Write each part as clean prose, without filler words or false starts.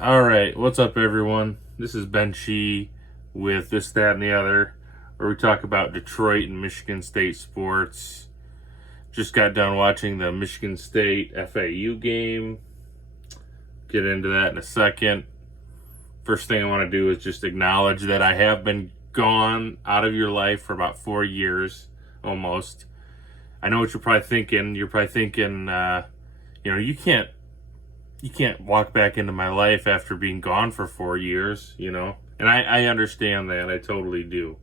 All right, what's up, everyone? This is Ben Shee with This, That, and the Other, where we talk about Detroit and Michigan State sports. Just got done watching the Michigan State FAU game. Get into that in a second. First thing I want to do is just acknowledge that I have been gone out of your life for about 4 years, almost. I know what you're probably thinking. You're probably thinking, you can't walk back into my life after being gone for 4 years, and I understand that. I totally do.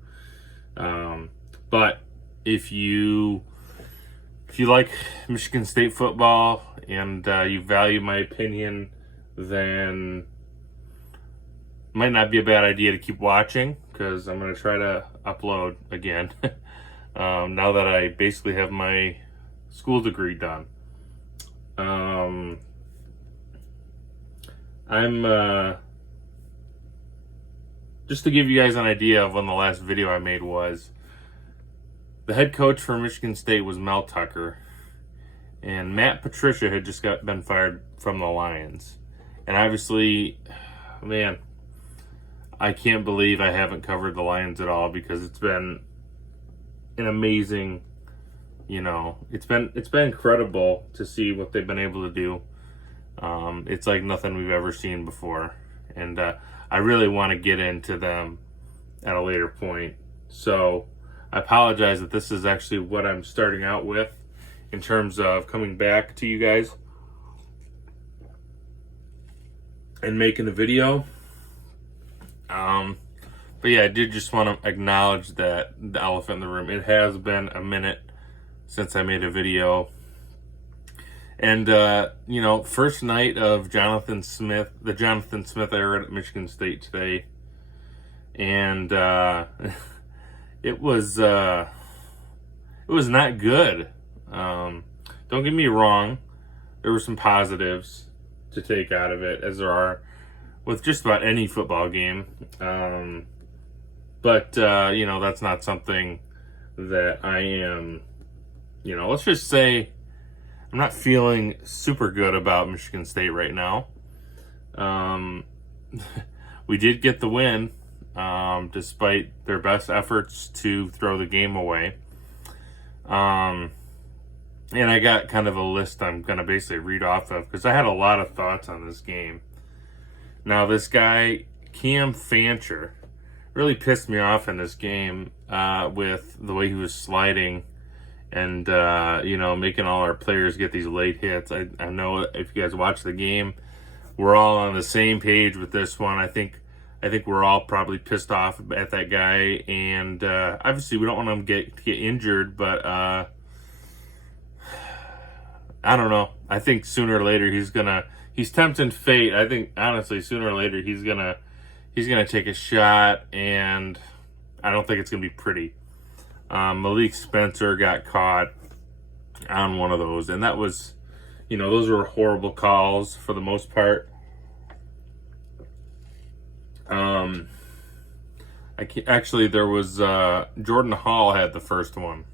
But if you like Michigan State football and you value my opinion, then it might not be a bad idea to keep watching, because I'm going to try to upload again now that I basically have my school degree done. I'm just to give you guys an idea of when the last video I made was. The head coach for Michigan State was Mel Tucker, and Matt Patricia had just been fired from the Lions. And obviously, man, I can't believe I haven't covered the Lions at all, because it's been an amazing, it's been incredible to see what they've been able to do. It's like nothing we've ever seen before, and I really want to get into them at a later point. So I apologize that this is actually what I'm starting out with in terms of coming back to you guys and making a video. But yeah, I did just want to acknowledge that the elephant in the room. It has been a minute since I made a video. And, first night of the Jonathan Smith era at Michigan State today. And it was not good. Don't get me wrong. There were some positives to take out of it, as there are with just about any football game. But that's not something that I am, let's just say I'm not feeling super good about Michigan State right now. We did get the win, despite their best efforts to throw the game away. And I got kind of a list I'm going to basically read off of, because I had a lot of thoughts on this game. Now, this guy, Cam Fancher, really pissed me off in this game with the way he was sliding and, making all our players get these late hits. I know if you guys watch the game, we're all on the same page with this one. I think we're all probably pissed off at that guy, and obviously we don't want him to get injured, but I don't know. I think sooner or later he's tempting fate. I think, honestly, sooner or later he's gonna take a shot, and I don't think it's gonna be pretty. Malik Spencer got caught on one of those, and that was, those were horrible calls for the most part. There was Jordan Hall had the first one,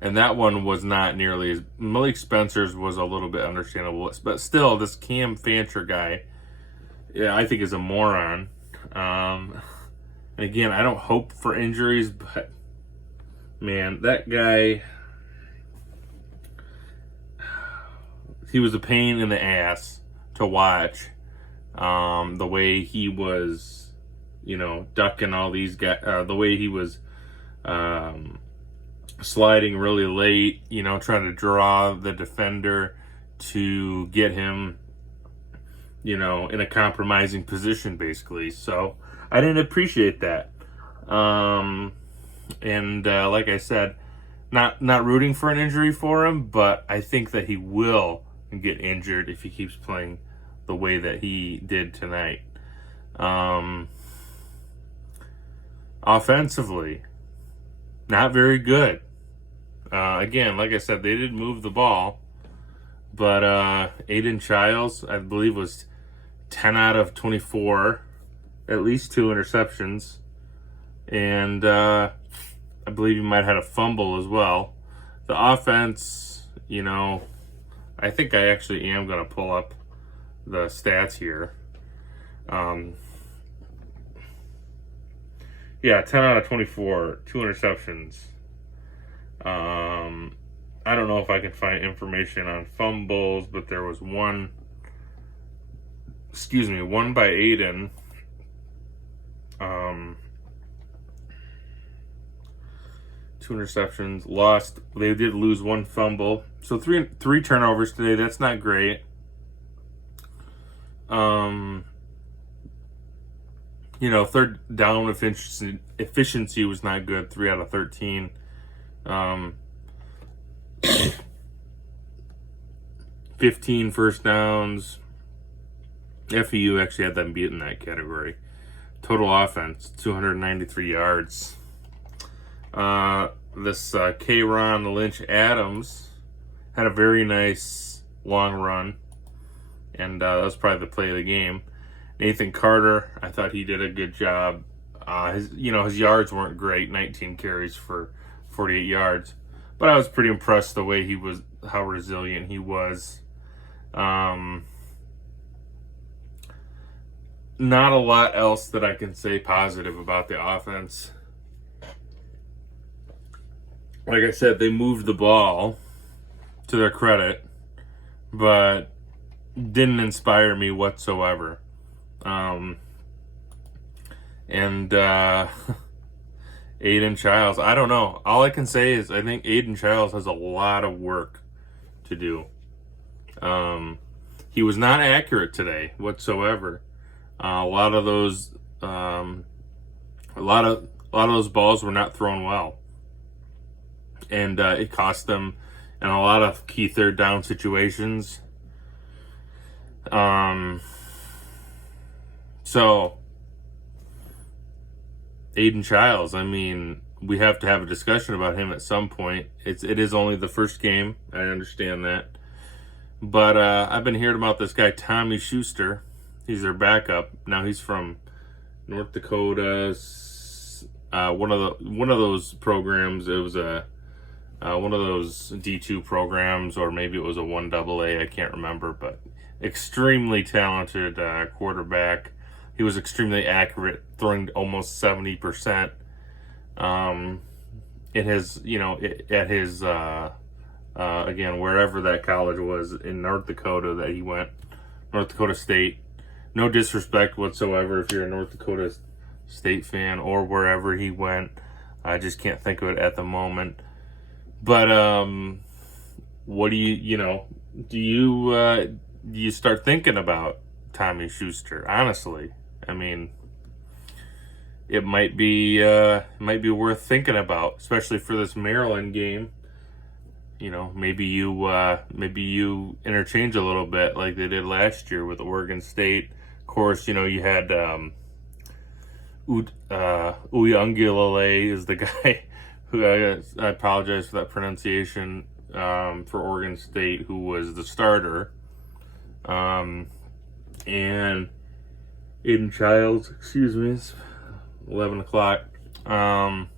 and that one was not nearly as Malik Spencer's was a little bit understandable, but still, this Cam Fancher guy, yeah, I think is a moron. And again, I don't hope for injuries, but man, that guy, he was a pain in the ass to watch. The way he was, ducking all these guys, the way he was sliding really late, trying to draw the defender to get him, in a compromising position, basically. So I didn't appreciate that. And like I said, not rooting for an injury for him, but I think that he will get injured if he keeps playing the way that he did tonight. Offensively, not very good. Again, like I said, they did move the ball, but Aiden Childs, I believe, was 10 out of 24, at least 2 interceptions, and I believe he might have had a fumble as well. The offense, I think I actually am going to pull up the stats here. Um, yeah, 10 out of 24, 2 interceptions. I don't know if I can find information on fumbles, but there was one by Aiden. 2 interceptions, lost. They did lose 1 fumble, so three turnovers today. That's not great. Third down efficiency was not good. 3 out of 13. 15 first downs. FAU actually had them beat in that category. Total offense, 293 yards. This K-Ron Lynch Adams had a very nice long run, and that was probably the play of the game. Nathan Carter, I thought he did a good job. His yards weren't great, 19 carries for 48 yards, but I was pretty impressed the way how resilient he was. Not a lot else that I can say positive about the offense. Like I said, they moved the ball, to their credit, but didn't inspire me whatsoever. Aiden Childs, I don't know. All I can say is I think Aiden Childs has a lot of work to do. He was not accurate today whatsoever. A lot of those balls were not thrown well, and it cost them in a lot of key third down situations. So Aiden Childs, I mean, we have to have a discussion about him at some point. It is only the first game. I understand that. But I've been hearing about this guy, Tommy Schuster. He's their backup. Now he's from North Dakota. One of those programs. It was one of those D2 programs, or maybe it was a 1AA. I can't remember, but extremely talented quarterback. He was extremely accurate, throwing almost 70%. Again, wherever that college was in North Dakota that he went, North Dakota State. No disrespect whatsoever if you're a North Dakota State fan or wherever he went. I just can't think of it at the moment. But what do you start thinking about Tommy Schuster? Honestly, I mean, it might be worth thinking about, especially for this Maryland game. Maybe you interchange a little bit like they did last year with Oregon State. Of course, you had Uyunglele is the guy who I apologize for that pronunciation for Oregon State, who was the starter, and Aiden Childs. Excuse me, it's 11 o'clock. Aiden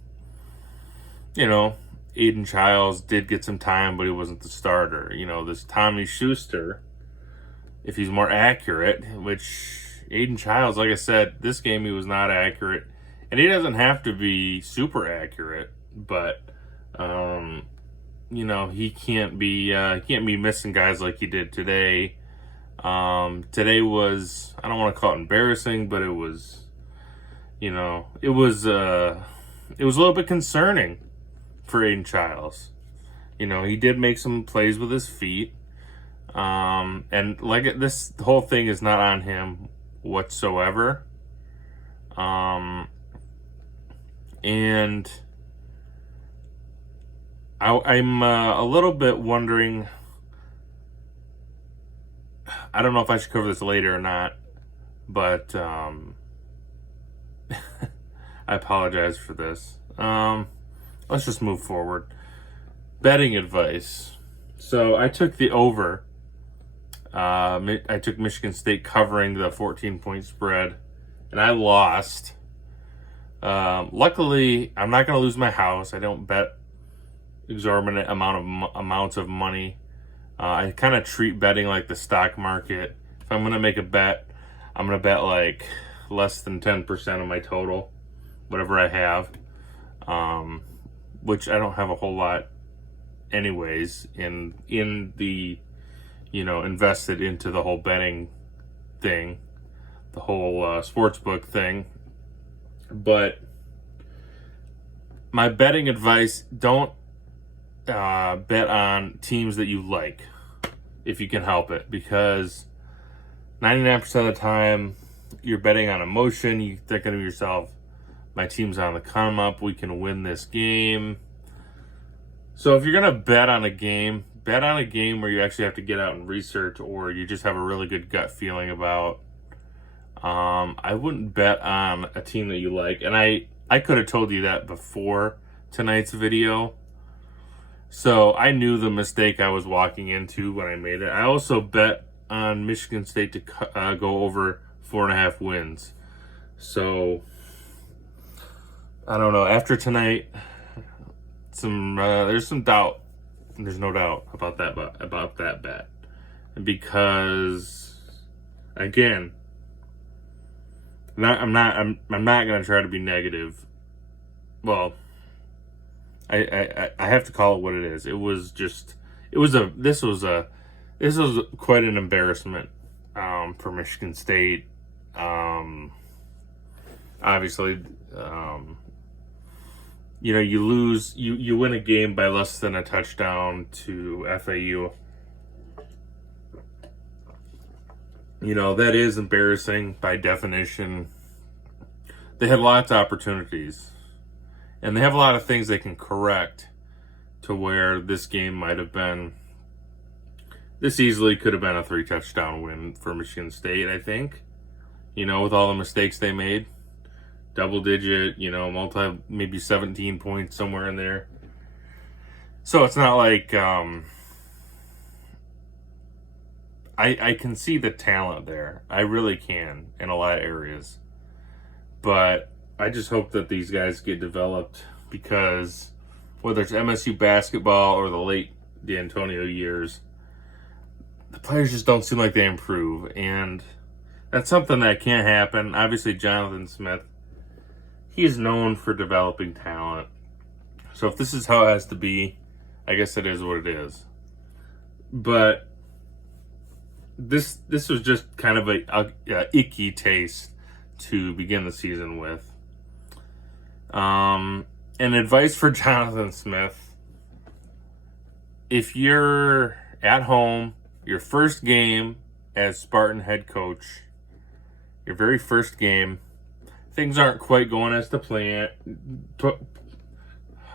Childs did get some time, but he wasn't the starter. This Tommy Schuster, if he's more accurate, which Aiden Childs, like I said, this game he was not accurate, and he doesn't have to be super accurate, but he can't be missing guys like he did today. Today was, I don't want to call it embarrassing, but it was a little bit concerning for Aiden Childs. He did make some plays with his feet. And like this whole thing is not on him whatsoever. And I'm a little bit wondering, I don't know if I should cover this later or not, but I apologize for this. Let's just move forward. Betting advice. So I took the over. I took Michigan State covering the 14-point spread, and I lost. Luckily, I'm not going to lose my house. I don't bet exorbitant amounts of money. I kind of treat betting like the stock market. If I'm going to make a bet, I'm going to bet like less than 10% of my total, whatever I have, which I don't have a whole lot anyways in the, invested into the whole betting thing, the whole sportsbook thing. But my betting advice, don't bet on teams that you like if you can help it, because 99% of the time you're betting on emotion. You're thinking to yourself, my team's on the come up, we can win this game. So if you're going to bet on a game where you actually have to get out and research, or you just have a really good gut feeling about. I wouldn't bet on a team that you like. And I could have told you that before tonight's video. So I knew the mistake I was walking into when I made it. I also bet on Michigan State to go over 4.5 wins. So I don't know. After tonight, there's some doubt. There's no doubt about that bet, because again, I'm not gonna try to be negative. Well, I have to call it what it is. This was quite an embarrassment for Michigan State. Obviously, you win a game by less than a touchdown to FAU. That is embarrassing by definition. They had lots of opportunities, and they have a lot of things they can correct to where this game might have been. This easily could have been a 3-touchdown win for Michigan State, I think. With all the mistakes they made. Double digit, maybe 17 points, somewhere in there. So it's not like I can see the talent there. I really can in a lot of areas. But I just hope that these guys get developed, because whether it's MSU basketball or the late D'Antonio years, the players just don't seem like they improve. And that's something that can't happen. Obviously, Jonathan Smith, he is known for developing talent. So if this is how it has to be, I guess it is what it is. But this was just kind of a icky taste to begin the season with. And advice for Jonathan Smith: if you're at home, your first game as Spartan head coach, your very first game, things aren't quite going as to plan.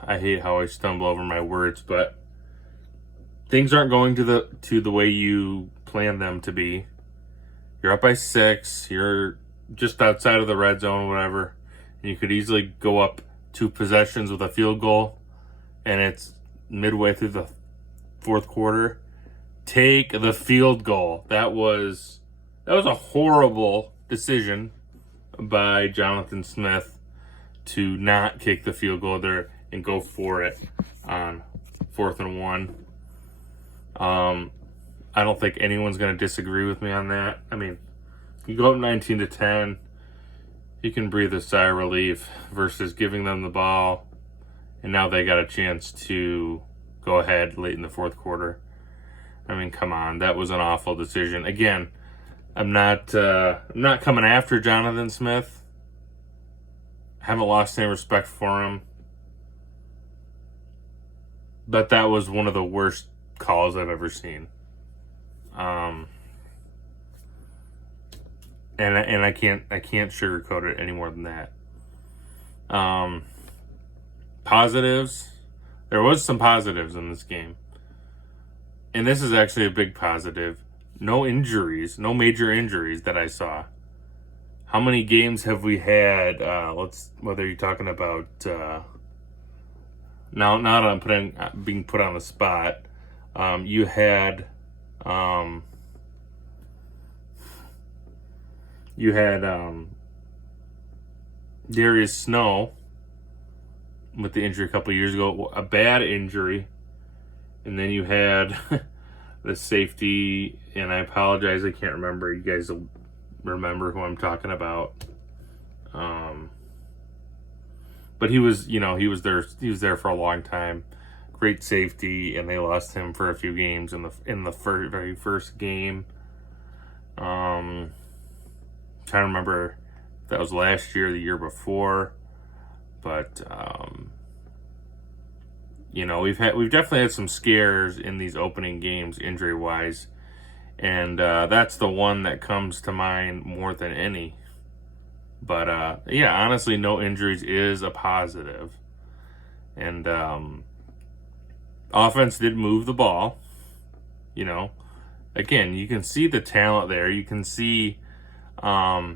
I hate how I stumble over my words, but things aren't going to the way you planned them to be. You're up by 6. You're just outside of the red zone, whatever. And you could easily go up 2 possessions with a field goal, and it's midway through the fourth quarter. Take the field goal. That was a horrible decision by Jonathan Smith to not kick the field goal there and go for it on 4th and 1. I don't think anyone's going to disagree with me on that. I mean, you go up 19-10, you can breathe a sigh of relief versus giving them the ball, and now they got a chance to go ahead late in the fourth quarter. I mean, come on, that was an awful decision. Again, I'm not coming after Jonathan Smith. I haven't lost any respect for him, but that was one of the worst calls I've ever seen. And I can't sugarcoat it any more than that. Positives. There was some positives in this game. And this is actually a big positive. No injuries, no major injuries that I saw. How many games have we had? Whether you're talking about now that I'm being put on the spot. You had Darius Snow with the injury a couple of years ago, a bad injury. And then you had the safety, and I apologize, I can't remember. You guys will remember who I'm talking about. But he was, he was there for a long time. Great safety, and they lost him for a few games in the very first game. Trying to remember if that was last year, the year before, but we've definitely had some scares in these opening games injury wise, and that's the one that comes to mind more than any. But honestly, no injuries is a positive, and offense did move the ball. Again, you can see the talent there. You can see, if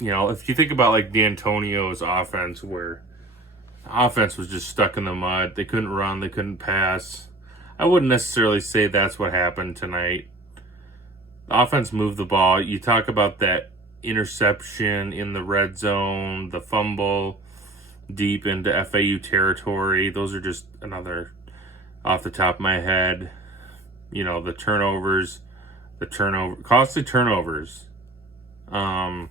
you think about like D'Antonio's offense, where the offense was just stuck in the mud. They couldn't run. They couldn't pass. I wouldn't necessarily say that's what happened tonight. The offense moved the ball. You talk about that interception in the red zone, the fumble deep into FAU territory. Those are just another off the top of my head. The costly turnovers. That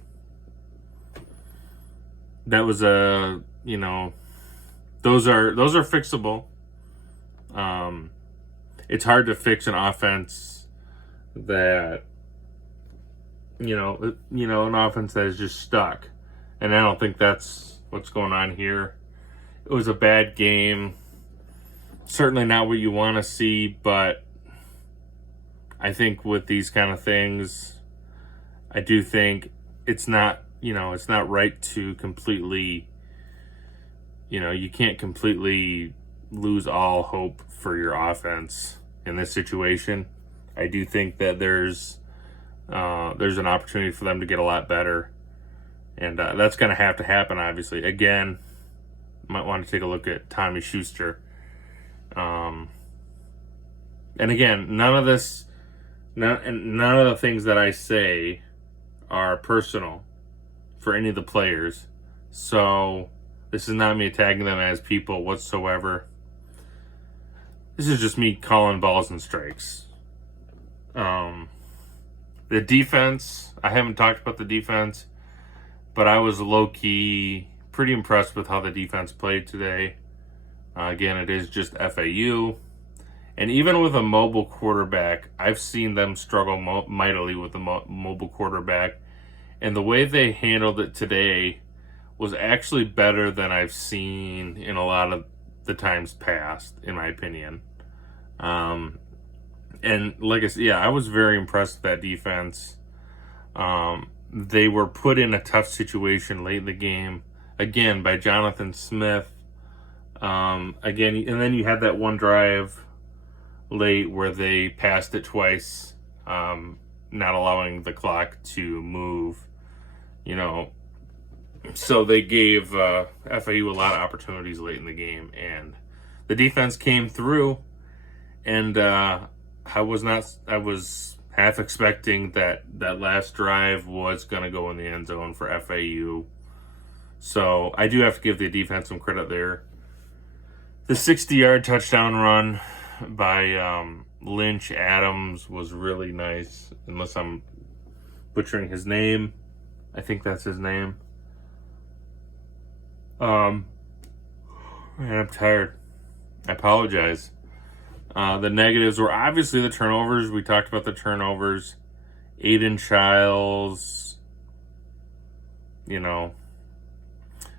was those are fixable. It's hard to fix an offense that an offense that is just stuck, and I don't think that's what's going on here. It was a bad game. Certainly not what you want to see, but I think with these kind of things, I do think it's not right to completely, you can't completely lose all hope for your offense in this situation. I do think that there's an opportunity for them to get a lot better, and that's going to happen, obviously. Again, might want to take a look at Tommy Schuster. And again, none of the things that I say are personal for any of the players. So this is not me attacking them as people whatsoever. This is just me calling balls and strikes. The defense, I haven't talked about the defense, but I was low-key pretty impressed with how the defense played today. Again, it is just FAU. And even with a mobile quarterback, I've seen them struggle mightily with the mobile quarterback. And the way they handled it today was actually better than I've seen in a lot of the times past, in my opinion. And like I said, I was very impressed with that defense. They were put in a tough situation late in the game, again, by Jonathan Smith. And then you had that one drive late where they passed it twice, not allowing the clock to move, So they gave FAU a lot of opportunities late in the game, and the defense came through, and I was half expecting that last drive was going to go in the end zone for FAU. So I do have to give the defense some credit there. The 60-yard touchdown run by Lynch Adams was really nice, unless I'm butchering his name. I think that's his name. And I'm tired. I apologize. The negatives were obviously the turnovers. We talked about the turnovers. Aiden Childs,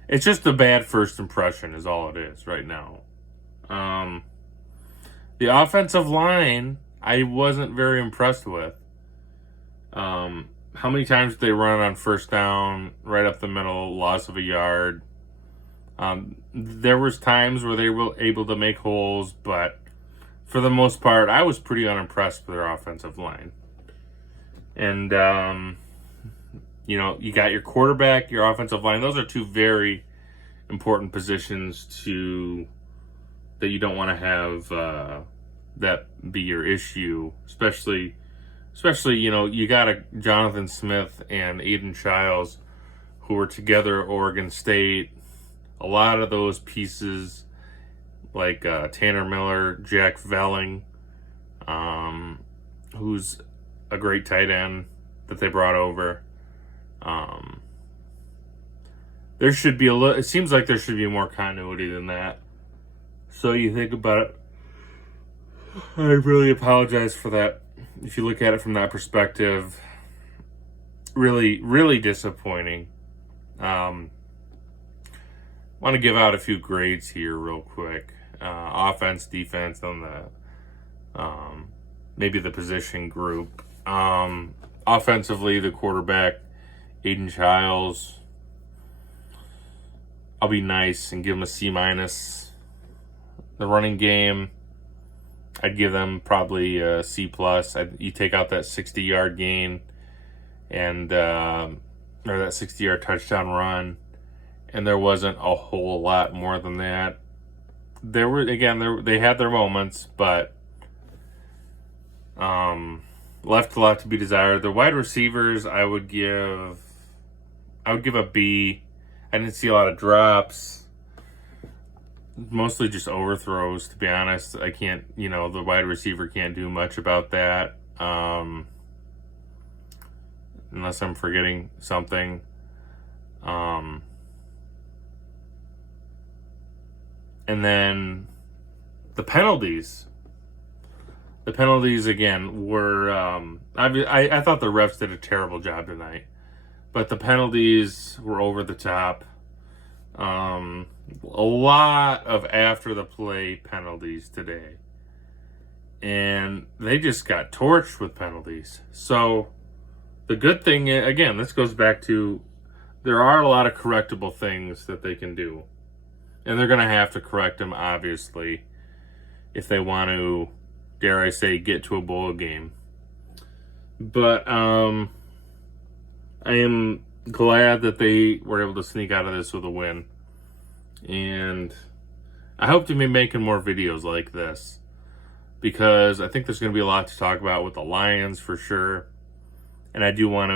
it's just a bad first impression is all it is right now. The offensive line, I wasn't very impressed with. How many times did they run on first down, right up the middle, loss of a yard? There was times where they were able to make holes, but for the most part, I was pretty unimpressed with their offensive line. And, you got your quarterback, your offensive line. Those are two very important positions that you don't want to have that be your issue, especially you got a Jonathan Smith and Aiden Childs who were together at Oregon State. A lot of those pieces, like Tanner Miller, Jack Velling, who's a great tight end that they brought over. there should be it seems like there should be more continuity than that. So you think about it, I really apologize for that. If you look at it from that perspective, really, really disappointing. Want to give out a few grades here real quick. Offense, defense, on the maybe the position group. Offensively, the quarterback, Aiden Childs, I'll be nice and give him a C-. The running game, I'd give them probably a C+. You take out that 60-yard gain and or that 60-yard touchdown run, and there wasn't a whole lot more than that. There were, again, they had their moments, but left a lot to be desired. The wide receivers, I would give a B. I didn't see a lot of drops. Mostly just overthrows, to be honest. I can't, the wide receiver can't do much about that. Unless I'm forgetting something. And then the penalties. The penalties, again, were... I thought the refs did a terrible job tonight. But the penalties were over the top. A lot of after-the-play penalties today. And they just got torched with penalties. So, the good thing, again, this goes back to there are a lot of correctable things that they can do. And they're going to have to correct them, obviously, if they want to, dare I say, get to a bowl game. But I am glad that they were able to sneak out of this with a win. And I hope to be making more videos like this, because I think there's going to be a lot to talk about with the Lions for sure. And I do want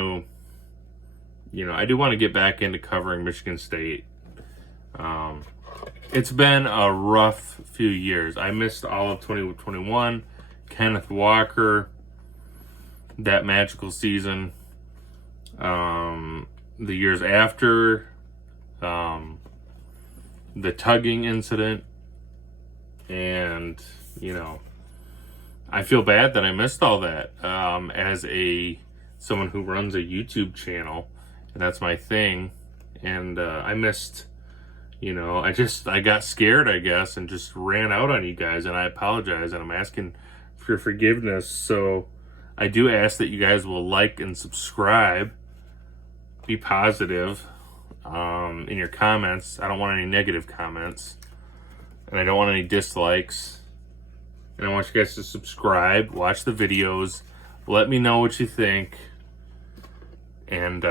to get back into covering Michigan State. It's been a rough few years. I missed all of 2021, Kenneth Walker, that magical season. The years after, the tugging incident, and I feel bad that I missed all that. As someone who runs a YouTube channel, and that's my thing, and I missed. I got scared, I guess, and just ran out on you guys, and I apologize, and I'm asking for forgiveness. So I do ask that you guys will like and subscribe. Be positive in your comments. I don't want any negative comments, and I don't want any dislikes. And I want you guys to subscribe, watch the videos, let me know what you think, and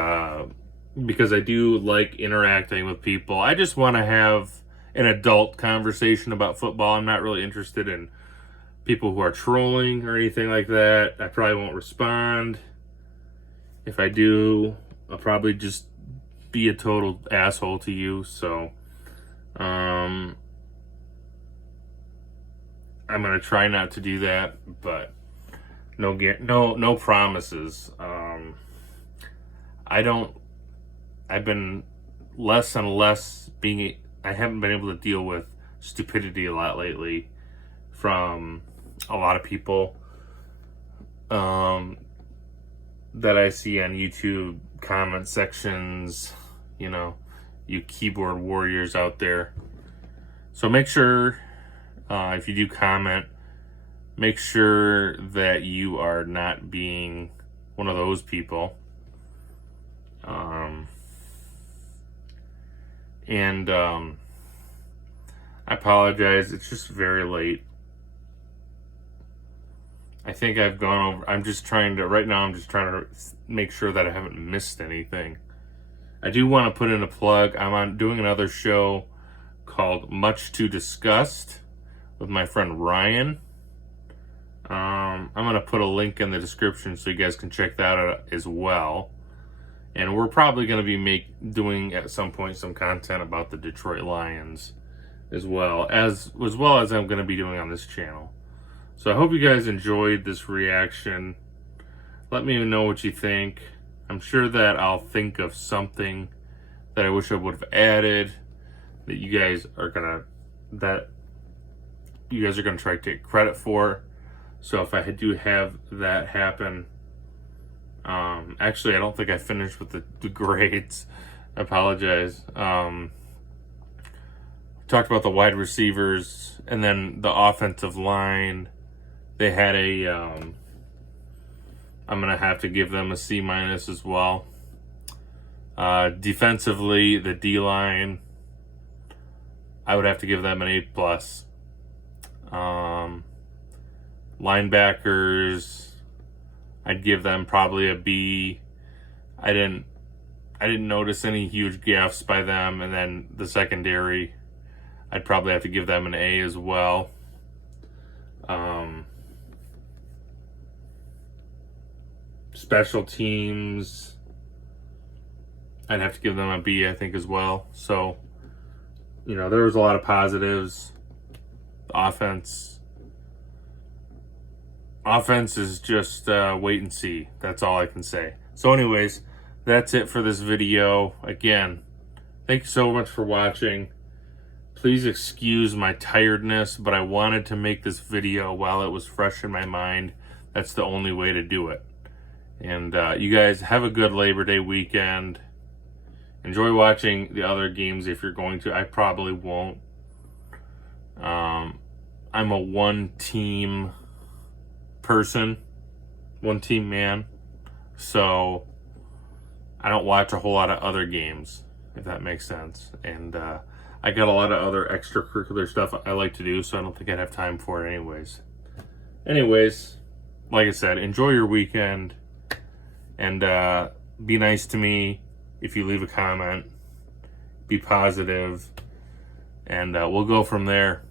because I do like interacting with people. I just want to have an adult conversation about football. I'm not really interested in people who are trolling or anything like that. I probably won't respond. If I do, I'll probably just be a total asshole to you. So I'm gonna try not to do that, but no promises. I've been less and less I haven't been able to deal with stupidity a lot lately from a lot of people that I see on YouTube comment sections, you keyboard warriors out there. So make sure, if you do comment, make sure that you are not being one of those people. I apologize. It's just very late. I think I've gone over. Right now I'm just trying to make sure that I haven't missed anything. I do want to put in a plug. I'm doing another show called Much to Discussed with my friend Ryan. I'm going to put a link in the description so you guys can check that out as well. And we're probably going to be doing at some point some content about the Detroit Lions as well as I'm going to be doing on this channel. So I hope you guys enjoyed this reaction. Let me know what you think. I'm sure that I'll think of something that I wish I would have added that you guys are gonna try to take credit for. So if I do have that happen, actually I don't think I finished with the grades. I apologize. Talked about the wide receivers and then the offensive line. They had I'm gonna have to give them a C- as well. Defensively, the D line, I would have to give them an A+. Linebackers, I'd give them probably a B. I didn't notice any huge gaffes by them, and then the secondary, I'd probably have to give them an A as well. Special teams, I'd have to give them a B, I think, as well. So, there was a lot of positives. The offense is just wait and see. That's all I can say. So anyways, that's it for this video. Again, thank you so much for watching. Please excuse my tiredness, but I wanted to make this video while it was fresh in my mind. That's the only way to do it. And you guys have a good Labor Day weekend. Enjoy watching the other games if you're going to. I probably won't. I'm a one-team person, one-team man. So I don't watch a whole lot of other games, if that makes sense. And I got a lot of other extracurricular stuff I like to do, so I don't think I'd have time for it anyways. Anyways, like I said, enjoy your weekend. And be nice to me if you leave a comment. Be positive. And we'll go from there.